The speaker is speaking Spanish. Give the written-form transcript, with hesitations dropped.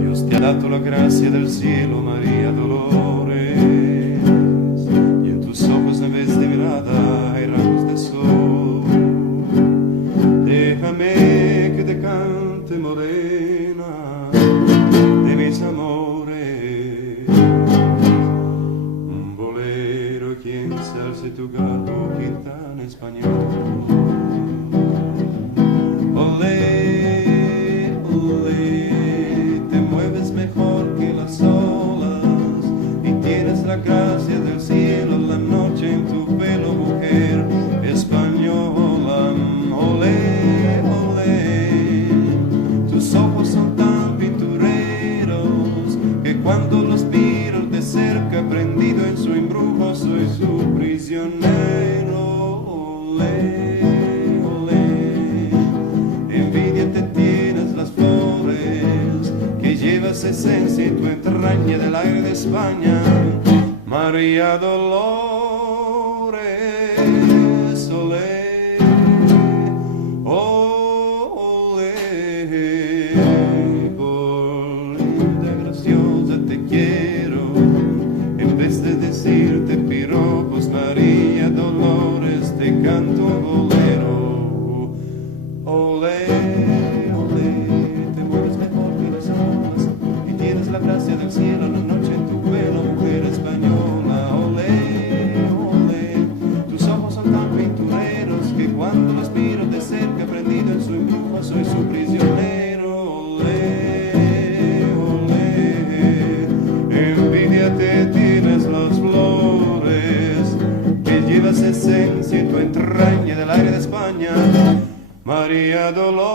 Dios te ha dado la gracia del cielo, María Dolores, y en tus ojos en vez de mirada hay rayos de sol. Déjame que te cante, morena, de mis amores, un bolero quien salse tu gato gitano español. Olé, olé, te mueves mejor que las olas y tienes la gracia del cielo, la noche en tu pelo, mujer española. Olé, olé, tus ojos son tan pintureros que cuando los miro de cerca, prendido en su embrujo, soy su prisionero. Olé, olé, envidia te tienes las flores que llevas esencia en tu entraña del aire de España, María Dolores. Olé, olé, por linda, graciosa te quiero, en vez de decirte piropos, María Dolores, te canto un bolero. Olé, olé, te mueves mejor que las olas y tienes la gracia del cielo, la noche en tu pelo, mujer española. Olé, olé, tus ojos son tan pintureros que cuando los miro de cerca, prendido en su embrujo, soy su prisionero. Olé, olé, envidia te tienes las flores que llevas esencia en tu entraña del aire de España, María Dolores.